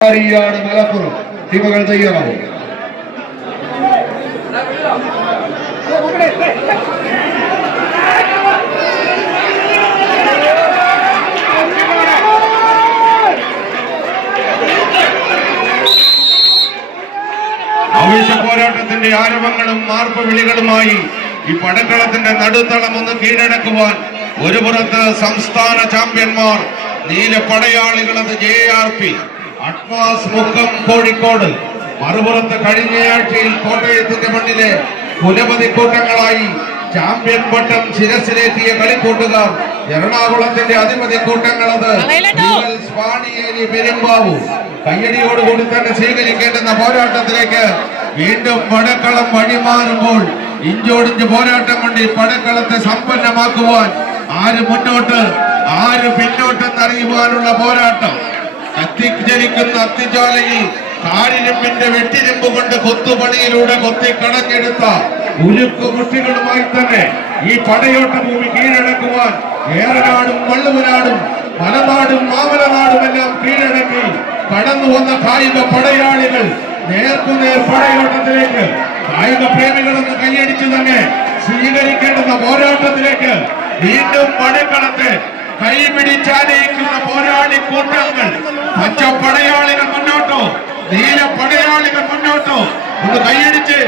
മലപ്പുറം ടീമുകൾ തയ്യാറാവും. ആവേശ പോരാട്ടത്തിന്റെ ആരവങ്ങളും മാർപ്പ് വിളികളുമായി ഈ പടക്കളത്തിന്റെ നടുത്തളം ഒന്ന് കീഴടക്കുവാൻ ഒരു പുറത്ത് സംസ്ഥാന ചാമ്പ്യന്മാർ നീല പടയാളികളത് JRP അഡ്വാൻസ് മുക്കം കോഴിക്കോട്, മറുപുറത്ത് കഴിഞ്ഞയാഴ്ചയിൽ കോട്ടയത്തിന്റെ മണ്ണിലെ പുനപതി കൂട്ടങ്ങളായി ചാമ്പ്യൻ പട്ടം ശിരസിലേറ്റിയ കളിക്കൂട്ടുകാർ എറണാകുളത്തിന്റെ അധിപതി കൂട്ടങ്ങളത് സ്വാണിയേരി പെരുമ്പാവു. കയ്യടിയോടുകൂടി തന്നെ സ്വീകരിക്കേണ്ടുന്ന പോരാട്ടത്തിലേക്ക് വീണ്ടും പടക്കളം വഴിമാറുമ്പോൾ ഇഞ്ചോടിഞ്ച് പോരാട്ടം കൊണ്ട് ഈ പടക്കളത്തെ സമ്പന്നമാക്കുവാൻ ആര് മുന്നോട്ട് ആര് പിന്നോട്ടെന്നറിയുവാനുള്ള പോരാട്ടം. കത്തിജ്വലിക്കുന്ന അത്തിജ്വാലയിൽ കാരിരുമ്പിന്റെ വെട്ടിരുമ്പ് കൊണ്ട് കൊത്തുപണിയിലൂടെ കൊത്തിക്കടഞ്ഞെടുത്ത ഉരുക്കു കുട്ടികളുമായി തന്നെ ഈ പടയോട്ട ഭൂമി കീഴടക്കുവാൻ ഏറനാടും വള്ളുവനാടും മലനാടും മാമലനാടും എല്ലാം കീഴടക്കി കടന്നു വന്ന കായിക പടയാളികൾ നേർക്കുനേർ പടയോട്ടത്തിലേക്ക് കായിക പ്രേമികളെന്ന് കൈയടിച്ചു തന്നെ സ്വീകരിക്കേണ്ടുന്ന പോരാട്ടത്തിലേക്ക് വീണ്ടും പടക്കളത്തെ കൈപിടിച്ചാനയിക്കുന്ന പോരാളി കൂട്ടങ്ങൾ. പച്ച പടയാളികൾ മുന്നോട്ടോ, നീല പടയാളികൾ മുന്നോട്ടോ, ഒന്ന് കൈയടിച്ച്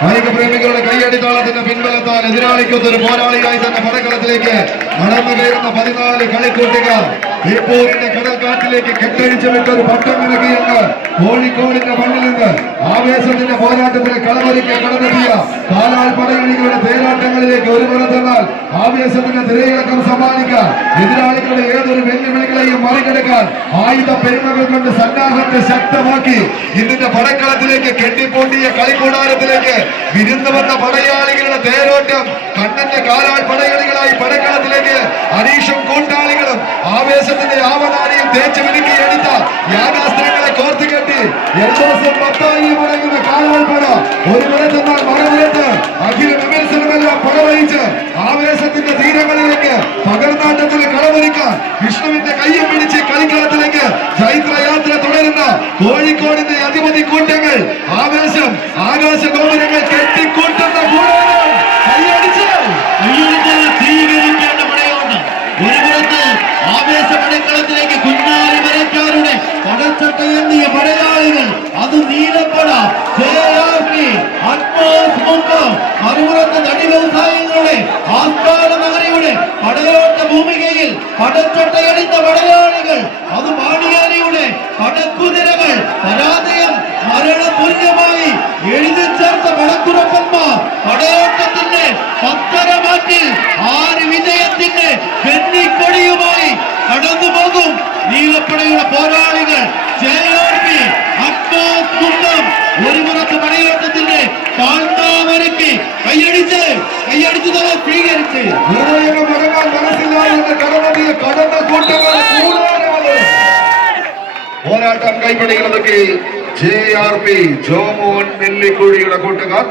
കായിക പ്രേമികളുടെ കൈയടിത്താളത്തിന്റെ പിൻബലത്താൽ എതിരാളിക്കൊത്തൊരു പോരാളിയായി തന്നെ പടക്കളത്തിലേക്ക് നടന്നു കയറുന്ന 14 കളിക്കൂട്ടുകാർ ബേപ്പൂരിന്റെ കടൽക്കാട്ടിലേക്ക് കെട്ടഴിച്ചു വിട്ടൊരു പട്ടം നിലകിയെന്ന് കോഴിക്കോടിന്റെ മണ്ണിൽ നിന്ന് ആവേശത്തിന്റെ പോരാട്ടത്തിന് കളമൊരുക്കി കടന്നെത്തിയ കാലാൾ പടയണികളുടെ തേരാട്ടങ്ങളിലേക്ക് ഒരു പുറത്തെന്നാൽ ആവേശത്തിന്റെ തിരയിളക്കം സമ്മാനിക്കാൻ എതിരാളികളുടെ ഏതൊരു വെല്ലുവിളികളെയും മറികടക്കാൻ ആയുധ പെരുമകൾ കൊണ്ട് സന്നാഹത്തെ ശക്തമാക്കി ഇതിന്റെ പടക്കളത്തിലേക്ക് കെട്ടിപ്പൊണ്ടിയ കളിക്കൂടാരത്തിലേക്ക് വിരുന്ന് വന്ന പടയാളികളുടെ തേരോട്ടം കണ്ണന്റെ കാലാൾ പടയാളികളായി പടക്കളത്തിലേക്ക് അനീഷും കൂട്ടാളികളും ആവേശത്തിന്റെ ആവനാടിയിൽ തേച്ചു മിനുക്കി എടുത്ത യാഗാസ്ത്രങ്ങളെ കോർത്തുകെട്ടി എൽദോസും മത്തായിയും അടങ്ങുന്ന കാലാൾ പട ഒരു പുറത്തെന്നാൽ മറുപുറത്ത് അഖില വിമർശനമെല്ലാം പടവഹിച്ച് ആവേശത്തിന്റെ തീരങ്ങളിലേക്ക് പകർന്നാട്ടത്തിൽ കളമൊരുക്കാൻ വിഷ്ണുവിന്റെ കയ്യം പിടിച്ച് കളിക്കളത്തിലേക്ക് ചൈത്രയാത്ര തുടരുന്ന കോഴിക്കോടിന്റെ അധിപതി കൂട്ടങ്ങൾ ആവേശം ആകാശ ഗോപുരങ്ങൾ കെട്ടിക്കൂട്ടുന്ന സ്വീകരിക്കേണ്ട പടയോട്ടം. ഒരു പുറത്ത് ആവേശ പടക്കളത്തിലേക്ക് കുഞ്ഞാലി വരക്കാരുടെ പടച്ചട്ടയെന്നിയ പടയാളികൾ, അത് നീലപ്പട JRP അഡ്വാൻസ് മുക്കം, മറുപുറത്ത് നടി വ്യവസായങ്ങളുടെ ആസ്ഥാന നഗരിയുടെ പടയോട്ട ഭൂമികയിൽ പടച്ചട്ടയടിത്ത പടയാളികൾ, അത് മാണിയാലിയുടെ പടക്കുതിരകൾ, പരാജയം മരണതുല്യമായി എഴുതി ചേർത്ത പടക്കുറപ്പന്മാർ, പടയോട്ടത്തിന്റെ പത്തരമാറ്റിൽ ആര് വിജയത്തിന്റെ വെന്നിക്കൊടിയുമായി കടന്നുപോകും നീലപ്പടയുടെ പോരാളികൾ JRP അഡ്വാൻസ് മുക്കം. ഒരു പുറത്ത് പടയോട്ടത്തിന്റെ താഴ്ത്താവരയ്ക്ക് കൈയടിച്ച് തന്നെ സ്വീകരിച്ച് പോരാട്ടം കൈപ്പിടികളൊക്കെ JRP ജോമോൻ നെല്ലിക്കുഴിയുടെ കൂട്ടുകാർ